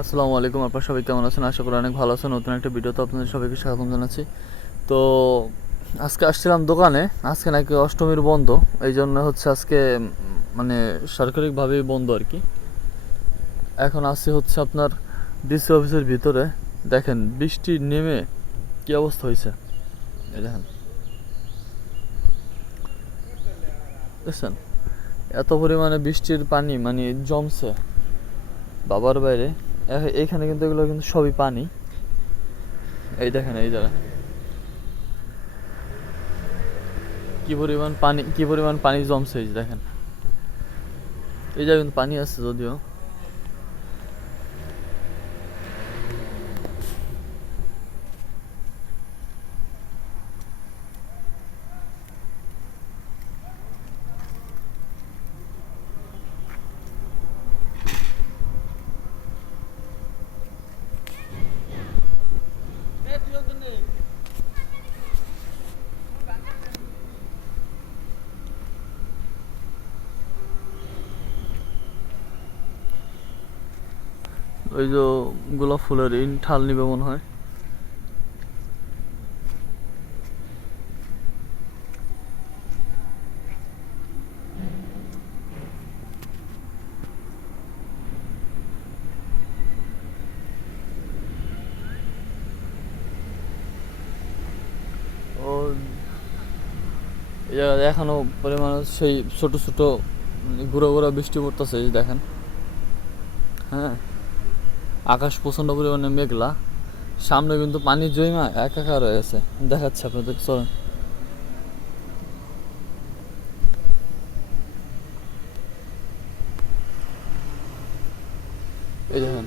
আসসালামু আলাইকুম, আপনারা সবাই কেমন আছেন? আশা করি অনেক ভালো আছেন। নতুন একটা ভিডিওতে আপনাদের সবাইকে স্বাগতম জানাচ্ছি। তো, আজকে আসছিলাম দোকানে। আজকে নাকি অষ্টমীর বন্ধ। এই জন্য হচ্ছে আজকে মানে সরকারিভাবেই বন্ধ আর কি। এখন আসছি হচ্ছে আপনার ডিসি অফিসের ভিতরে। দেখেন, বৃষ্টি নেমে কি অবস্থা হয়েছে? দেখেন। দেখছেন? এত পরিমাণে বৃষ্টির পানি মানে জমছে। বাবার বাইরে। এইখানে কিন্তু এগুলো কিন্তু সবই পানি। এই দেখেন, এই জায়গা কি পরিমাণ পানি, কি পরিমাণ পানি জমছে, এই দেখেন। এই জায়গায় কিন্তু পানি আছে যদিও। ওই যে গোলাপ ফুলের ইন ঠাল নিবে মনে হয়। ও, এই এখনও পরিমাণ সেই ছোট ছোট গুঁড়ো গুঁড়ো বৃষ্টি পড়তেছে দেখেন। হ্যাঁ? আকাশ প্রচণ্ড পরিমাণে মেঘলা। সামনে কিন্তু পানির জৈমা একাকার গেছে। দেখাচ্ছে আপনাদের, চলেন। এই দেখেন,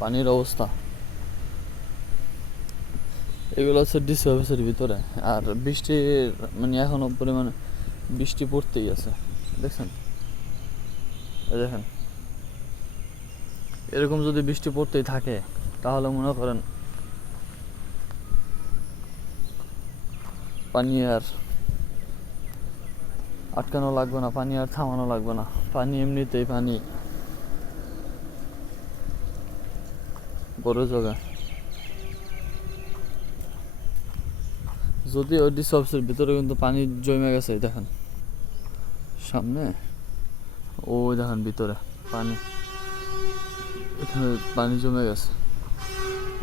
পানির অবস্থা। এগুলো হচ্ছে ডিসি অফিসের ভিতরে, আর বৃষ্টির মানে এখনও পরিমাণে বৃষ্টি পড়তেই আছে। দেখছেন? দেখেন। এরকম যদি বৃষ্টি পড়তেই থাকে, তাহলে মনে করেন পানি আর আটকানো লাগবে না, পানি আর থামানো লাগবে না। পানি এমনিতেই পানি। বড় জায়গা। যদি ওই ডিসি অফিসের ভিতরে কিন্তু পানি জমে গেছে দেখেন। সামনে? ও দেখেন ভিতরে, পানি। এখানে পানি জমে গেছে।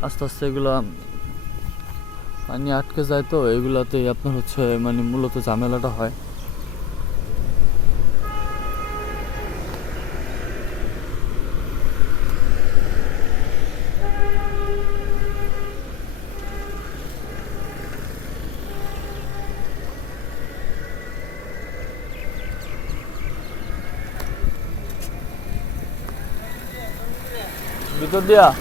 আস্তে আস্তে এগুলা পানি আটকে যায় তো, এগুলাতেই আপনার হচ্ছে মানে মূলত ঝামেলাটা হয়। 미쳤냐?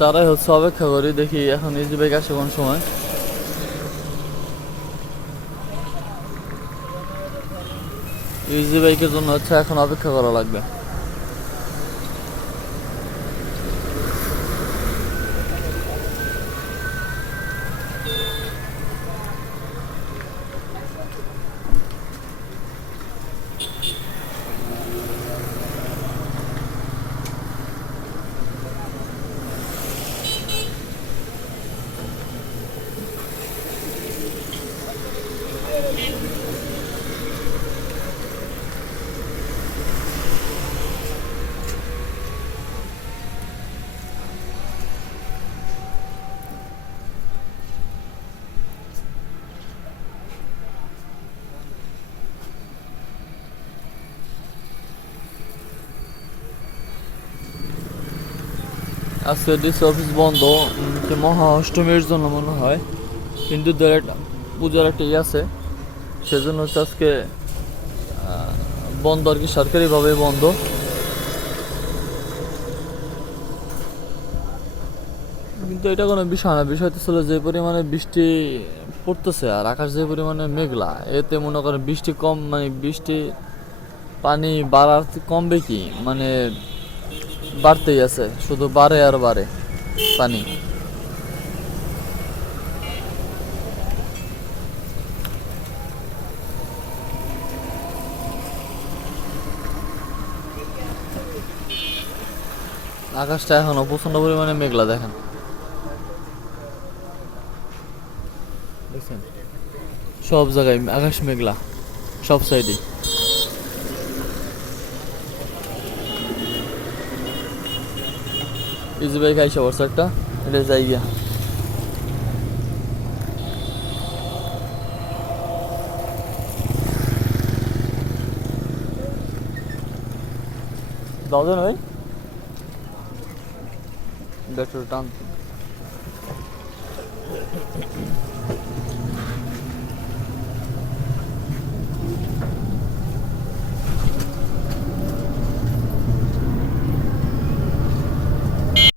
তারাই হচ্ছে অপেক্ষা করি, দেখি এখন ইজি বাইক আসে কোন সময়। ইজি বাইকের জন্য হচ্ছে এখন অপেক্ষা করা লাগবে। আজকে ডিসি অফিস বন্ধ মহা অষ্টমীর জন্য মনে হয়। হিন্দুদের একটা পূজার একটা ইয়ে আছে, সেজন্য হচ্ছে আজকে বন্ধ আর কি সরকারিভাবে বন্ধ। কিন্তু এটা কোনো বিষয় না, বিষয় তো ছিল যে পরিমাণে বৃষ্টি পড়তেছে আর আকাশ যে পরিমাণে মেঘলা, এতে মনে করেন বৃষ্টি কম মানে বৃষ্টি পানি বাড়ার কমবে কি? মানে বাড়তেই আছে, শুধু বাড়ে আর বাড়ে পানি। আকাশটা এখনও প্রচণ্ড পরিমাণে মেঘলা, দেখেন। সব জায়গায় আকাশ মেঘলা, সব সাইডে। ইজি বাইক আইসা পড়ছে একটা এটা যাই গিয়া দাও ভাই। ব্যাটারি টান।